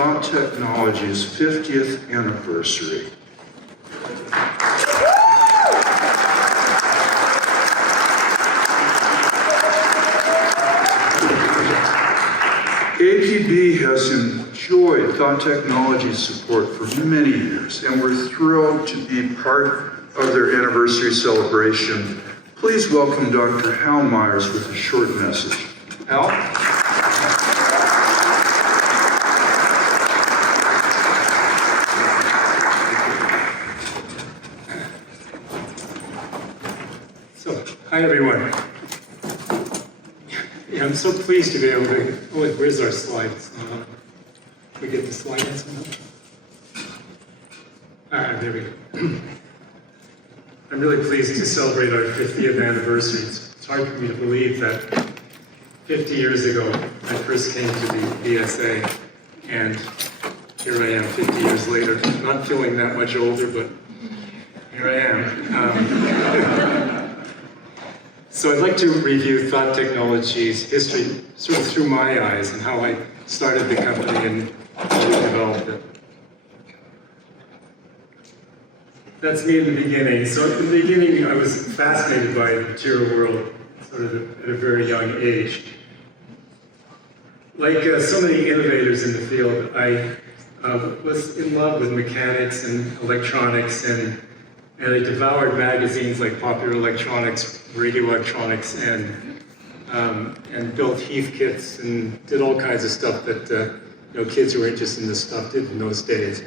Thought Technology's 50th anniversary. AAPB has enjoyed Thought Technology's support for many years, and we're thrilled to be part of their anniversary celebration. Please welcome Dr. Hal Myers with a short message. Hal? So, hi everyone. Yeah, I'm so pleased to be able to, oh wait, where's our slides? We get the slides now? All right, there we go. I'm really pleased to celebrate our 50th anniversary. It's hard for me to believe that 50 years ago, I first came to the BSA, and here I am 50 years later. Not feeling that much older, but here I am. So I'd like to review Thought Technology's history sort of through my eyes and how I started the company and how we developed it. That's me in the beginning. So at the beginning, I was fascinated by the material world sort of at a very young age. Like so many innovators in the field, I was in love with mechanics and electronics, and I devoured magazines like Popular Electronics, Radio Electronics, and built Heath kits and did all kinds of stuff that kids who were interested in this stuff did in those days.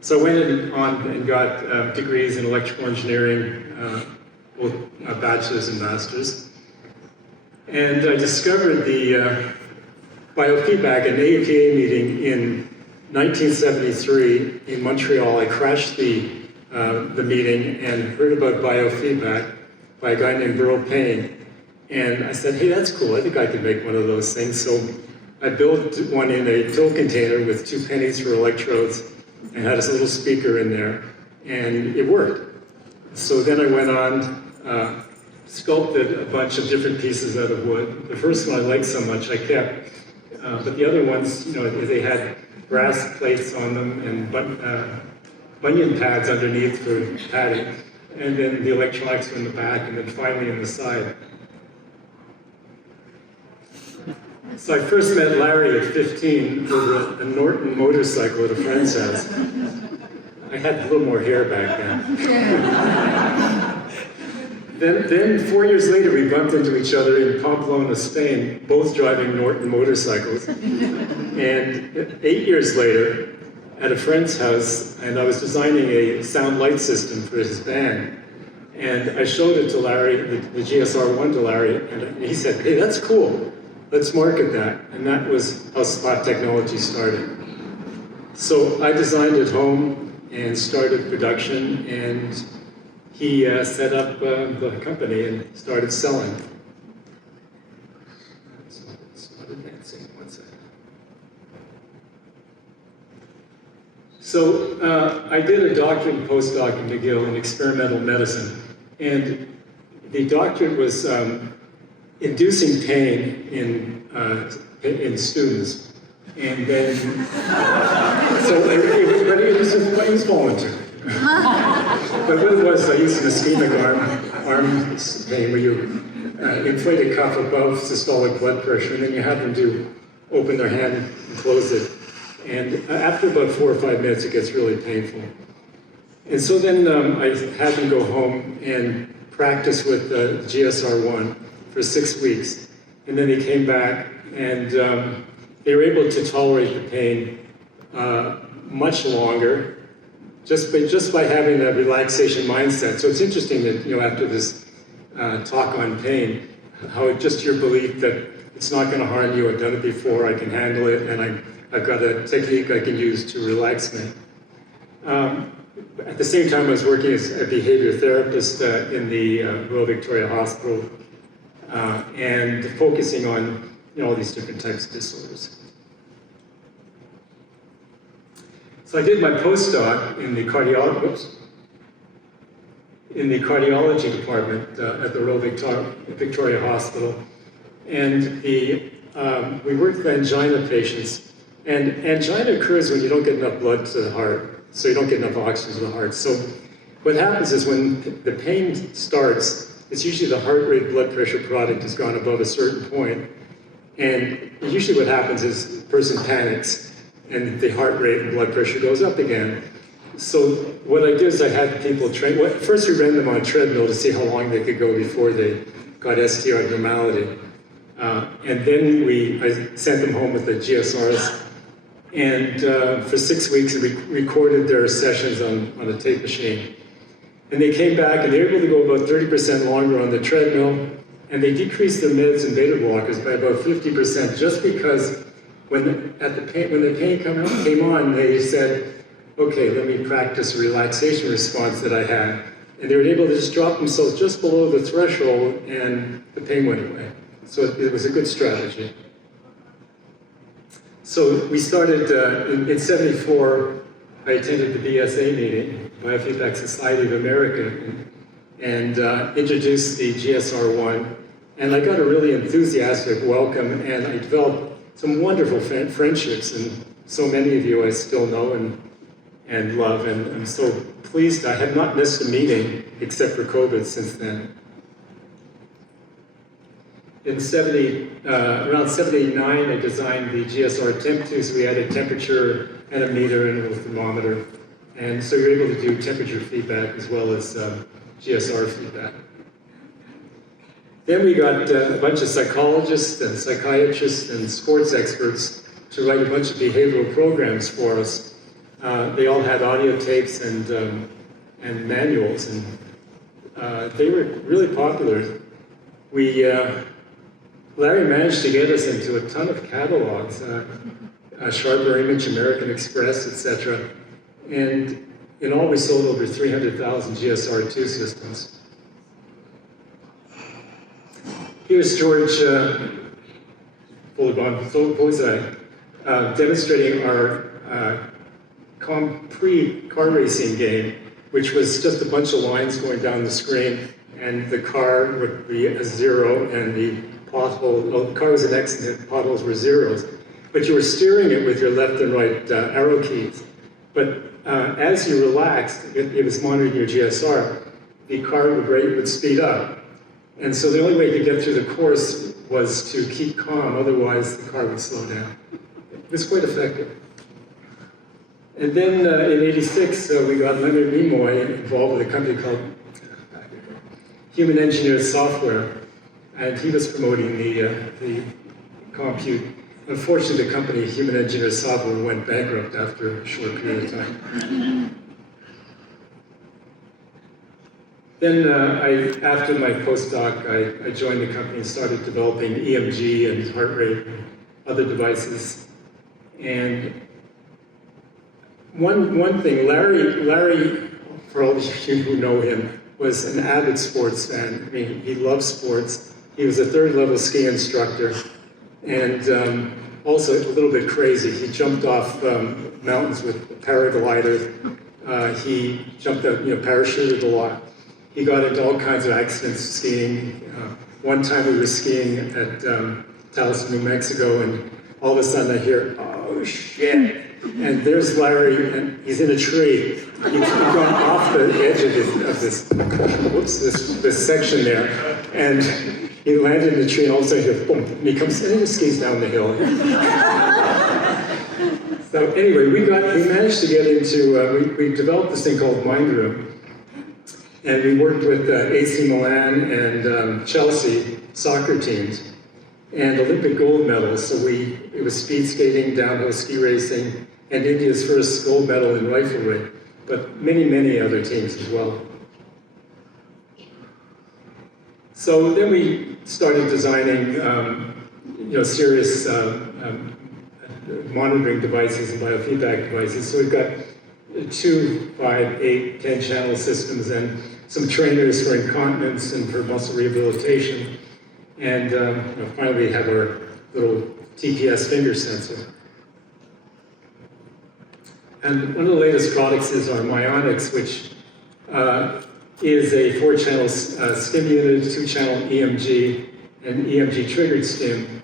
So I went on and got degrees in electrical engineering, both bachelor's and master's. And I discovered the biofeedback, an AAPA meeting in 1973 in Montreal. I crashed the meeting and heard about biofeedback by a guy named Burl Payne. And I said, hey, that's cool. I think I could make one of those things. So I built one in a pill container with 2 pennies for electrodes and had a little speaker in there, and it worked. So then I went on, sculpted a bunch of different pieces out of wood. The first one I liked so much I kept, but the other ones, they had brass plates on them and bunion pads underneath for padding, and then the electronics were in the back, and then finally in the side. So I first met Larry at 15 over a Norton motorcycle at a friend's house. I had a little more hair back then. Then 4 years later, we bumped into each other in Pamplona, Spain, both driving Norton motorcycles. And 8 years later, at a friend's house, and I was designing a sound light system for his band. And I showed it to Larry, the GSR-1 to Larry, and he said, hey, that's cool. Let's market that. And that was how Thought Technology started. So I designed at home and started production, and he set up the company and started selling. So I did a doctorate and postdoc in McGill in experimental medicine, and the doctorate was inducing pain in students, and then so it was voluntary. But what it was, I used an ischemic arm pain where you inflate a cuff above systolic blood pressure, and then you have them open their hand and close it. And after about 4 or 5 minutes, it gets really painful. And so then I had them go home and practice with the GSR-1 for 6 weeks. And then they came back, and they were able to tolerate the pain much longer, just by having that relaxation mindset. So it's interesting that, after this talk on pain, how just your belief that it's not going to harm you, I've done it before, I can handle it, and I've got a technique I can use to relax me. At the same time, I was working as a behavior therapist in the Royal Victoria Hospital, and focusing on all these different types of disorders. So I did my postdoc in the cardiology department at the Royal Victoria Hospital, and we worked with angina patients And angina occurs when you don't get enough blood to the heart, so you don't get enough oxygen to the heart. So what happens is when the pain starts, it's usually the heart rate blood pressure product has gone above a certain point. And usually what happens is the person panics and the heart rate and blood pressure goes up again. So what I did is I had people train, first we ran them on a treadmill to see how long they could go before they got ST abnormality. And then I sent them home with the GSRs. And for 6 weeks, we recorded their sessions on a tape machine. And they came back and they were able to go about 30% longer on the treadmill. And they decreased their meds and beta blockers by about 50% just because when the pain came on, they said, okay, let me practice a relaxation response that I had. And they were able to just drop themselves just below the threshold and the pain went away. So it was a good strategy. So we started, in '74, I attended the BSA meeting, Biofeedback Society of America, and introduced the GSR-1. And I got a really enthusiastic welcome, and I developed some wonderful friendships, and so many of you I still know and love, and I'm so pleased. I have not missed a meeting except for COVID since then. In around 79, I designed the GSR temp tube, so we had a temperature and a meter and a thermometer. And so you're able to do temperature feedback as well as GSR feedback. Then we got a bunch of psychologists and psychiatrists and sports experts to write a bunch of behavioral programs for us. They all had audio tapes and manuals, and they were really popular. Larry managed to get us into a ton of catalogs, Sharper Image, American Express, etc. And in all, we sold over 300,000 GSR-2 systems. Here's George Polizai demonstrating our Grand car racing game, which was just a bunch of lines going down the screen, and the car would be a 0, and the the car was an X, and the potholes were zeros. But you were steering it with your left and right arrow keys. But as you relaxed, it was monitoring your GSR, the car would speed up. And so the only way to get through the course was to keep calm, otherwise the car would slow down. It was quite effective. And then in '86, we got Leonard Nimoy involved with a company called Human Engineered Software, and he was promoting the compute. Unfortunately, the company Human Engineered Software went bankrupt after a short period of time. Then after my postdoc, I joined the company and started developing EMG and heart rate and other devices. And one thing, Larry, for all of you who know him, was an avid sports fan. I mean, he loved sports. He was a third-level ski instructor, and also a little bit crazy. He jumped off mountains with a paraglider. He jumped out, parachuted a lot. He got into all kinds of accidents skiing. One time we were skiing at Taos, New Mexico, and all of a sudden I hear, "Oh shit!" And there's Larry, and he's in a tree. He's gone off the edge of this section there, and he landed in the tree, and all of a sudden, he goes, boom, and he comes, and he just skis down the hill. So anyway, we managed to get into, we developed this thing called Mind Room, and we worked with AC Milan and Chelsea soccer teams, and Olympic gold medals. So it was speed skating, downhill ski racing, and India's first gold medal in riflery, but many, many other teams as well. So then we started designing, serious monitoring devices and biofeedback devices. So we've got 2, 5, 8, 10 channel systems and some trainers for incontinence and for muscle rehabilitation. And finally we have our little TPS finger sensor. And one of the latest products is our Myonics, which is a 4-channel stim unit, 2-channel EMG, and EMG triggered stim,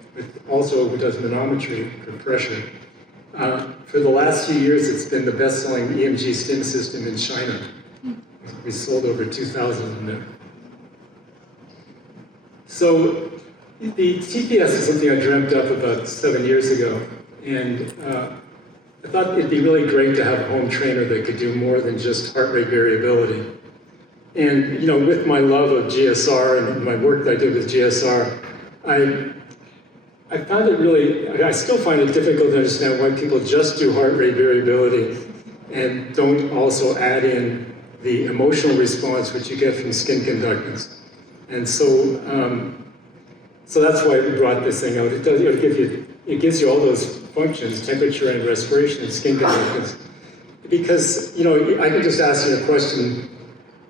also does manometry for pressure. For the last few years, it's been the best-selling EMG stim system in China. We sold over 2,000 of them. So the TPS is something I dreamt up about 7 years ago, and I thought it'd be really great to have a home trainer that could do more than just heart rate variability. And you know, with my love of GSR and my work that I did with GSR, I found it really, I still find it difficult to understand why people just do heart rate variability and don't also add in the emotional response which you get from skin conductance. And so, so that's why we brought this thing out. It gives you all those functions, temperature and respiration and skin conductance. Because, you know, I can just ask you a question.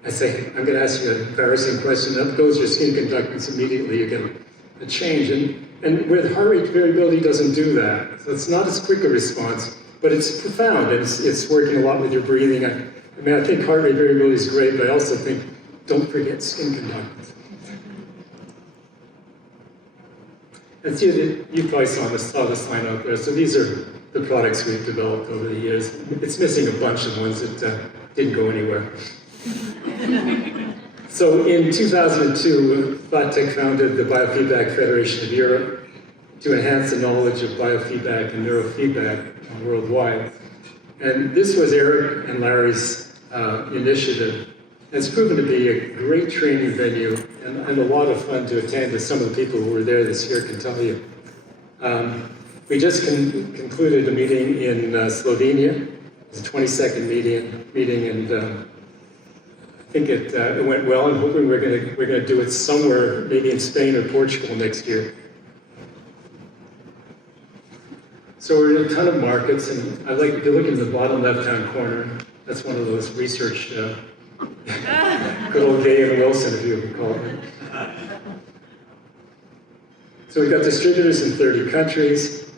I say, I'm going to ask you an embarrassing question. Up goes your skin conductance immediately. You get a change. And with heart rate variability doesn't do that. So it's not as quick a response, but it's profound. And it's working a lot with your breathing. I mean, I think heart rate variability is great, but I also think don't forget skin conductance. And see, you probably saw this line out there. So these are the products we've developed over the years. It's missing a bunch of ones that didn't go anywhere. So in 2002, FlatTech founded the Biofeedback Federation of Europe to enhance the knowledge of biofeedback and neurofeedback worldwide. And this was Eric and Larry's initiative. It's proven to be a great training venue and a lot of fun to attend, as some of the people who were there this year can tell you. We just concluded a meeting in Slovenia. It was a 22nd meeting, and I think it went well. I'm hoping we're going to do it somewhere, maybe in Spain or Portugal next year. So we're in a ton of markets, and I like, if you look in the bottom left-hand corner, that's one of those research, good old Gay and Wilson, if you would call it. So we've got distributors in 30 countries,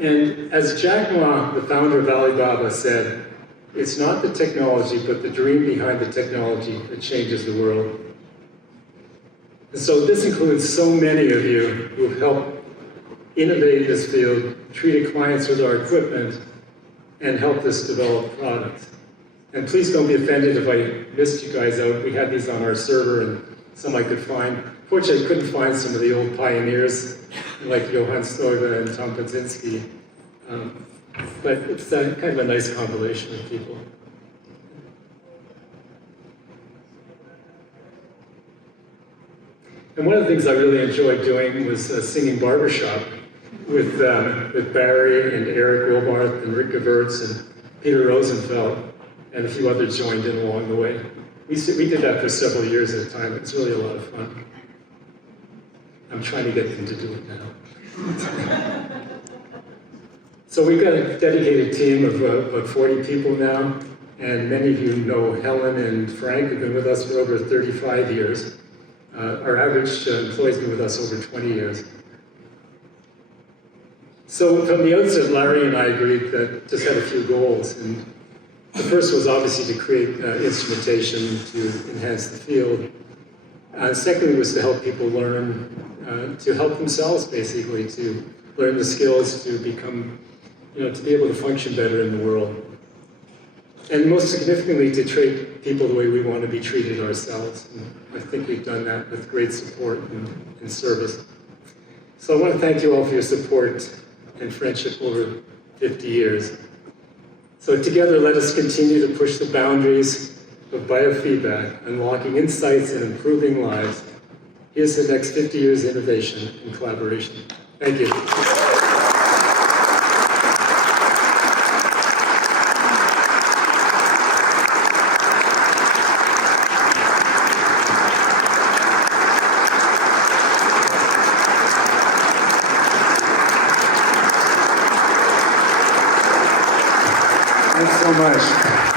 and as Jack Ma, the founder of Alibaba, said, it's not the technology, but the dream behind the technology that changes the world. And so this includes so many of you who have helped innovate this field, treated clients with our equipment, and helped us develop products. And please don't be offended if I missed you guys out. We had these on our server, and some I could find. Fortunately, I couldn't find some of the old pioneers, like Johann Stoiber and Tom Podzinski. But it's kind of a nice compilation of people. And one of the things I really enjoyed doing was singing barbershop with Barry and Eric Wilbarth and Rick Gevirtz and Peter Rosenfeld, and a few others joined in along the way. We did that for several years at a time. It's really a lot of fun. I'm trying to get them to do it now. So we've got a dedicated team of about 40 people now, and many of you know Helen and Frank have been with us for over 35 years. Our average employee's been with us over 20 years. So from the outset, Larry and I agreed that just had a few goals, and the first was obviously to create instrumentation to enhance the field. Secondly was to help people learn, to help themselves basically, to learn the skills to become, to be able to function better in the world. And most significantly, to treat people the way we want to be treated ourselves. And I think we've done that with great support and service. So I want to thank you all for your support and friendship over 50 years. So together, let us continue to push the boundaries of biofeedback, unlocking insights and improving lives. Here's the next 50 years of innovation and collaboration. Thank you. Thanks so much.